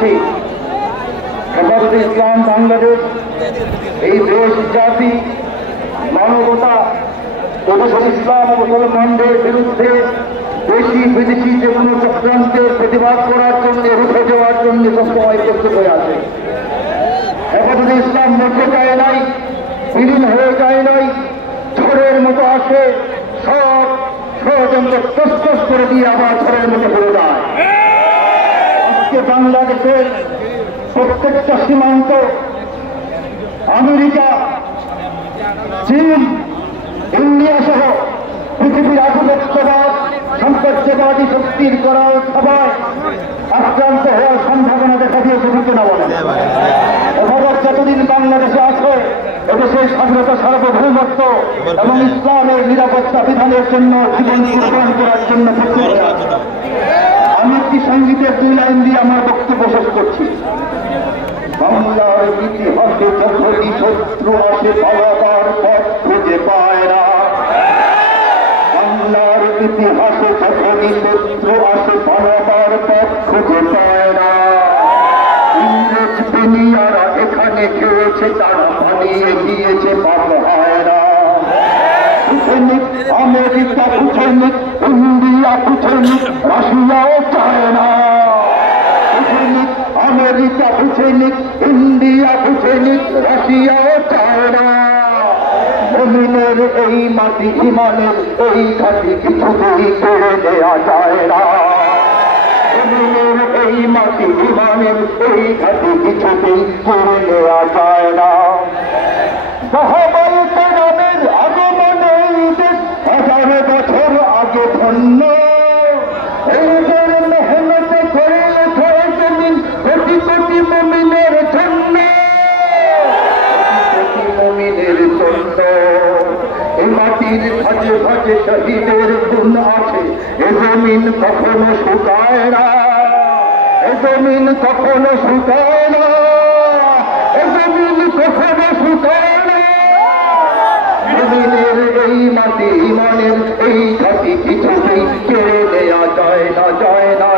করছি। হেফাজতে ইসলাম বাংলাদেশ এই দেশ জাতি মানবতা প্রদেশের ইসলাম ও মুসলমানদের বিরুদ্ধে দেশি বিদেশি যে কোনো চক্রান্তের প্রতিবাদ করার জন্য রুখে দেওয়ার জন্য সবসময় প্রস্তুত হয়ে আছে। হেফাজতে ইসলাম মধ্যে যায় নাই, বিলীন হয়ে যায় নাই, ঝড়ের মতো আসে, সব ষড়যন্ত্র তসতস করে দিয়ে আবার ঝড়ের মতো পড়ে যায়। আজকে বাংলাদেশের প্রত্যেকটা সীমান্ত আমেরিকা, চীন, ইন্ডিয়া সহ পৃথিবীর আধিপত্যবাদ সাম্রাজ্যবাদী শক্তির করার সবাই আক্রান্ত হওয়ার সম্ভাবনা দেখা দিয়েছে বুঝতে না বলে। এভাবে যতদিন বাংলাদেশে আছে এদেশের স্বাধীনতা সার্বভৌমত্ব এবং ইসলামের নিরাপত্তা বিধানের জন্য জীবন কুরবান করার জন্য প্রস্তুত আছে। আমি একটি সঙ্গীতের 2 লাইন দিয়ে আমার বক্তব্য শেষ করছি। বাংলার ইতিহাসে যখনই শত্রু আসে পালাবার পথ খুঁজে পায় না। বাংলার ইতিহাসে যখনই শত্রু আসে পালাবার পথ খুঁজে পায় না। ইংরেজ দুনিয়ারা এখানে খেয়েছে, তারা পালিয়ে গিয়েছে, পাপ হয় না। আমেরিকা বুঝেনি, ইন্ডিয়া বুঝেনি, রাশিয়াও চায় না। আমেরিকা বুঝেনি, ইন্ডিয়া বুঝেনি, রাশিয়াও চায় না। মুমিনের এই মাটি ইমানের এই ঘাটি কিছুতেই কেড়ে দেয়া যায় না। মুমিনের এই মাটি ইমানের এই ঘাটি কিছুতেই কেড়ে দেয়া যায় না। সাহাবায়ে কেরামের আগমনে এই দেশ 1000 বছর আগে ধন্য। এদের মেহনতে করে ওঠে জমিন কোটি কোটি মুমিনের জন্য, কোটি মুমিনের জন্য। এই মাটির ভাজে ভাজে শহীদের খুন আছে, এ জমিন কখনো শুকায় না, এ জমিন কখনো শুকায় না, এ জমিন কখনো শুকায় না। জমিনের এই মাটি ইমানের এই ঘাটি কিছুতেই কেড়ে দেয়া যায় না, যায় না।